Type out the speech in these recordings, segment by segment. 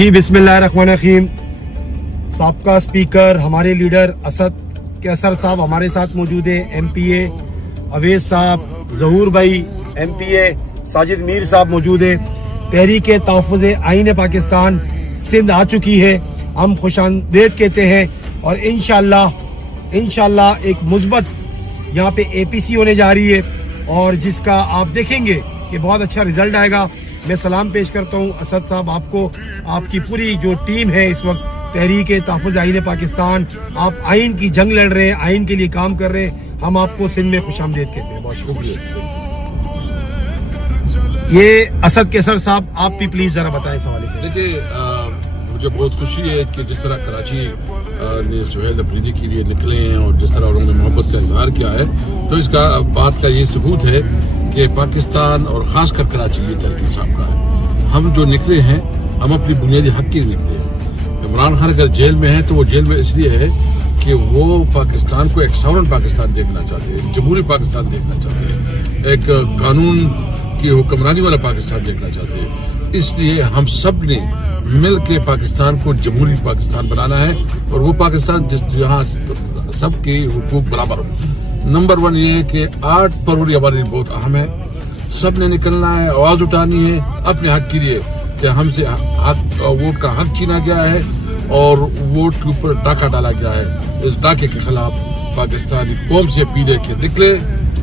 جی بسم اللہ الرحمن الرحیم. سابقہ اسپیکر ہمارے لیڈر اسد کیسر صاحب ہمارے ساتھ موجود ہیں. ایم پی اے اویس صاحب, ظہور بھائی ایم پی اے, ساجد میر صاحب موجود ہیں. تحریک تحفظ آئین پاکستان سندھ آ چکی ہے. ہم خوش آمدید کہتے ہیں اور انشاءاللہ ایک مثبت یہاں پہ اے پی سی ہونے جا رہی ہے اور جس کا آپ دیکھیں گے کہ بہت اچھا رزلٹ آئے گا. میں سلام پیش کرتا ہوں اسد صاحب آپ کو, آپ کی پوری جو ٹیم ہے اس وقت تحریک تحفظ آئین پاکستان. آپ آئین کی جنگ لڑ رہے ہیں, آئین کے لیے کام کر رہے ہیں. ہم آپ کو سندھ میں خوش آمدید کہتے ہیں. بہت شکریہ. یہ اسد کیسر صاحب آپ بھی پلیز ذرا بتائیں اس حوالے سے. دیکھیے مجھے بہت خوشی ہے کہ جس طرح کراچی نے سہیل افریدی کے لیے نکلے ہیں اور جس طرح انہوں نے محبت کا اظہار کیا ہے, تو اس کا بات کا یہ ثبوت ہے کہ پاکستان اور خاص کر کراچی یہ تحریک صاحب کا ہے. ہم جو نکلے ہیں ہم اپنی بنیادی حق کے لیے نکلے ہیں. عمران خان اگر جیل میں ہے تو وہ جیل میں اس لیے ہے کہ وہ پاکستان کو ایک ساورن پاکستان دیکھنا چاہتے ہیں, جمہوری پاکستان دیکھنا چاہتے ہیں, ایک قانون کی حکمرانی والا پاکستان دیکھنا چاہتے ہیں. اس لیے ہم سب نے مل کے پاکستان کو جمہوری پاکستان بنانا ہے اور وہ پاکستان جہاں سب کے حقوق برابر ہوں. نمبر 1 یہ ہے کہ 8 فروری ہمارے لیے بہت اہم ہے. سب نے نکلنا ہے, آواز اٹھانی ہے اپنے حق کے لیے کہ ہم سے ووٹ کا حق چھینا گیا ہے اور ووٹ کے اوپر ڈاکہ ڈالا گیا ہے. اس ڈاکے کے خلاف پاکستانی قوم سے اپیل ہے کہ نکلے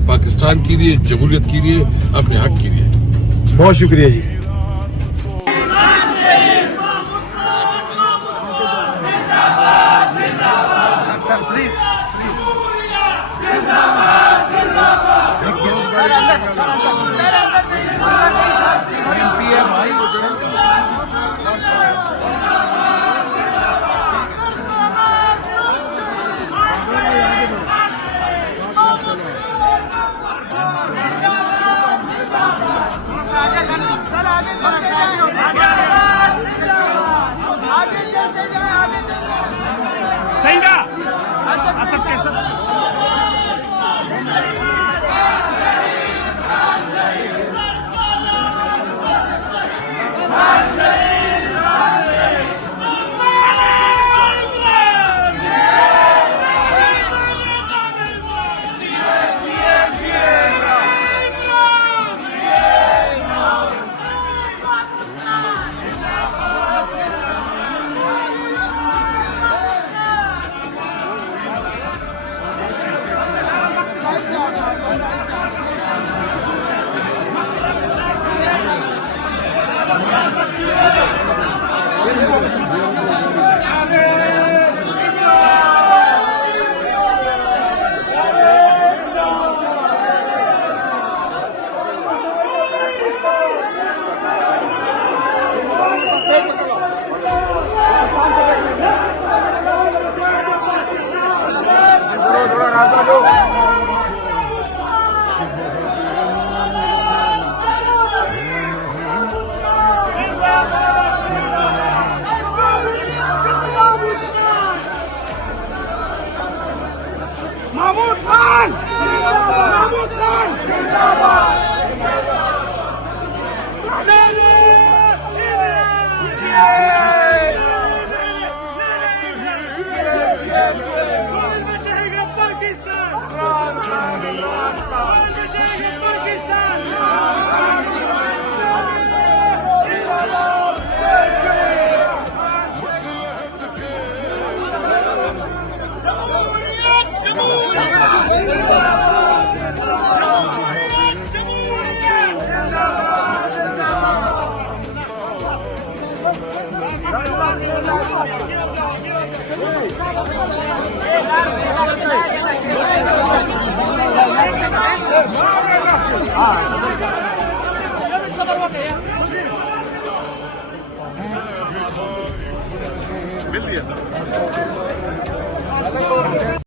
پاکستان کے لیے, جمہوریت کے لیے, اپنے حق کے لیے. بہت شکریہ جی. اسد کیسر محمود خان مل گیا.